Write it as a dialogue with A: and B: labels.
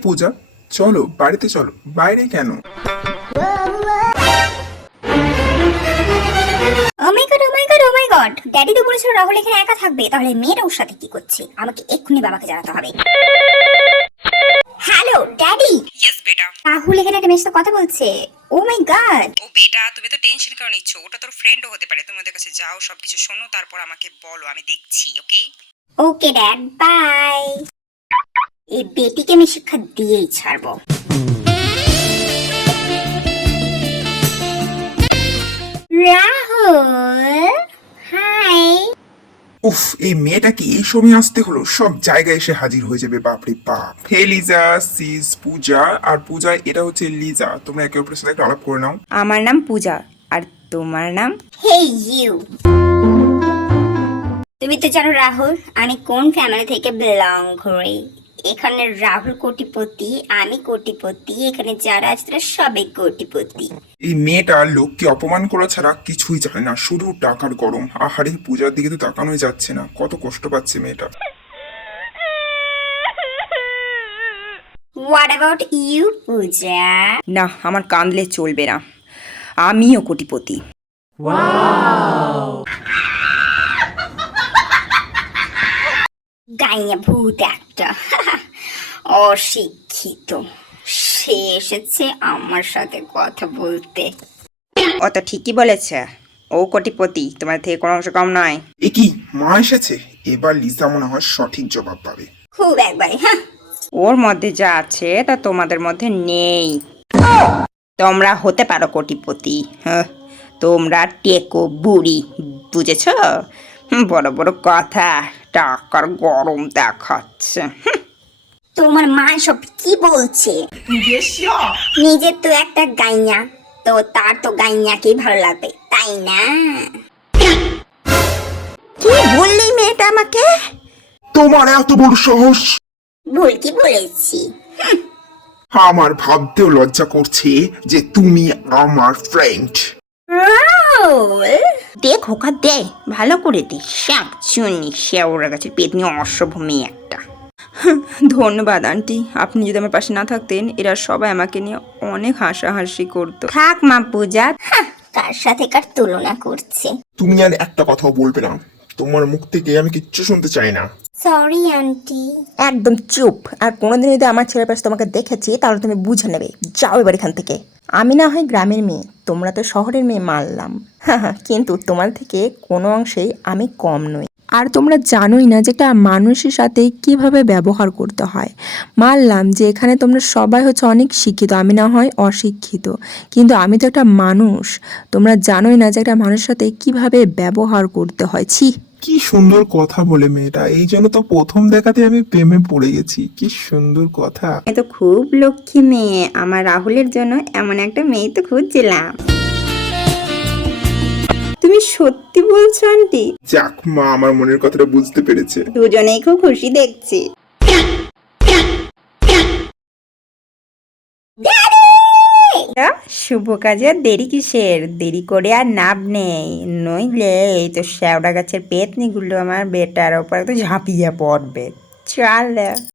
A: পূজা, চলো বাড়িতে চলো। বাইরে কেন?
B: Oh my god, oh my god, oh my god, daddy তো বলেছিল রাহুল এখানে একা থাকবে, তাহলে মেয়েটা ওর সাথে কি করছে? আমাকে এক্ষুনি বাবাকে জানাতে হবে। Hello daddy.
C: ইয়েস বেটা।
B: রাহুল এখানে একটা মেয়ের সাথে কথা বলছে। ও মাই গড।
C: ও বেটা, তুমি তো টেনশন কেন নিচ্ছ? ওটা তোর ফ্রেন্ডও হতে পারে। তুমি ওদের কাছে যাও, সবকিছু শোনো, তারপর আমাকে বলো, আমি দেখছি। ওকে?
B: Okay dad, bye. এই বেটিকে আমি শিক্ষা দিয়েই ছাড়বো। রাহুল, হাই।
A: উফ, এই মেয়েটা কি এই সময় আসতে হলো? সব জায়গায় এসে হাজির হয়ে যাবে, বাপরে বাপ। হে লিজা, সিস পূজা। আর পূজা, এটা হচ্ছে লিজা। তোমরা একে অপরের সাথে একটা আলাপ করে নাও।
C: আমার নাম পূজা, আর তোমার নাম?
B: Hey you. তুমি তো জানো রাহুল আমি কোন ফ্যামিলি থেকে বিলং করি। এখানে রাহুল কোটিপতি, আমি কোটিপতি, এখানে যারা আছে তারা সবাই কোটিপতি।
A: এই মেয়েটা লোককে অপমান করা ছাড়া কিছুই জানে না, শুধু টাকার গরম। আহারে, পূজার দিকে তো তাকানোই যাচ্ছে না, কত কষ্ট পাচ্ছে মেয়েটা।
B: What about you Puja?
C: না, আমার কাঁদলে চলবে না, আমিও কোটিপতি।
B: গাইয়া ভূত একটা। অশিক্ষিত, সে এসেছে আমার সাথে কথা বলতে।
C: ও তো ঠিকই বলেছে, ও কোটিপতি, তোমার থেকে কোনো অংশ কম নয়।
A: এ কি, মা এসেছে? এবার লিজা মনে হয় সঠিক জবাব পাবে।
B: খুব একবারে, হ্যাঁ।
C: ওর মধ্যে যা আছে তা তোমাদের মধ্যে নেই। তোমরা হতে পারো কোটিপতি, হ্যাঁ, তোমরা টেকো বুড়ি, বুঝেছ? বড় বড় কথা, টাকার গরম দেখাচ্ছে।
B: তোমার মা সব কি বলছে? নিজের তো একটা গাইয়া, তো তার তো গাইয়াকেই ভালো লাগবে, তাই না?
C: কি বললি মেয়েটা আমাকে?
A: তোমার এত বড় সাহস!
B: ভুল কি বলেছি?
A: আমার ভাবতেও লজ্জা করছে যে তুমি আমার ফ্রেন্ড।
B: রাহুল,
C: দে খোকা দে, ভালো করে দে, শাক চুনি শেওড়া গাছের পেট নিয়ে অসভ্য মেয়ে একটা। ধন্যবাদ আন্টি, আপনি যদি আমার পাশে না থাকতেন এরা সবাই আমাকে নিয়ে অনেক হাসাহাসি করতো। থাক মা পূজা।
B: কার সাথে কার তুলনা করছে?
A: তুমি আর একটা কথাও বলবে না, তোমার মুখ থেকে আমি কিচ্ছু শুনতে চাই না।
B: Sorry aunty.
C: একদম চুপ। আর কোনোদিন যদি আমার ছেলের পাশে তোমাকে দেখেছি তাহলে তুমি বুঝে নেবে। যাও এবার এখান থেকে। আমি না হয় গ্রামের মেয়ে, তোমরা তো শহরের মেয়ে মানলাম, হ্যাঁ, কিন্তু তোমার থেকে কোনো অংশেই আমি কম নই। আর তোমরা জানোই না যে একটা মানুষের সাথে কিভাবে ব্যবহার করতে হয়। মানলাম যে এখানে তোমরা সবাই হচ্ছে অনেক শিক্ষিত, আমি না হয় অশিক্ষিত, কিন্তু আমি তো একটা মানুষ। তোমরা জানোই না যে একটা মানুষের সাথে কিভাবে ব্যবহার করতে হয়। ছি।
A: কি সুন্দর কথা বলে মেয়েটা, এই জন্য তো প্রথম দেখাতে আমি প্রেমে পড়ে গেছি। কি সুন্দর কথা।
C: এ তো খুব লক্ষ্মী মেয়ে, আমার রাহুলের জন্য এমন একটা মেয়ে তো খুঁজছিলাম। তুমি সত্যি বলছো আন্টি?
A: যাক, মা আমার মনের কথাটা বুঝতে পেরেছে।
C: দুজনেই খুব খুশি দেখছি। শুভ কাজে আর দেরি কিসের? দেরি করে আর নাভ নেই, নইলে এই তো শ্যাওড়া গাছের পেতনিগুলো আমার বেটার ওপর তো ঝাঁপিয়ে পড়বে। চল।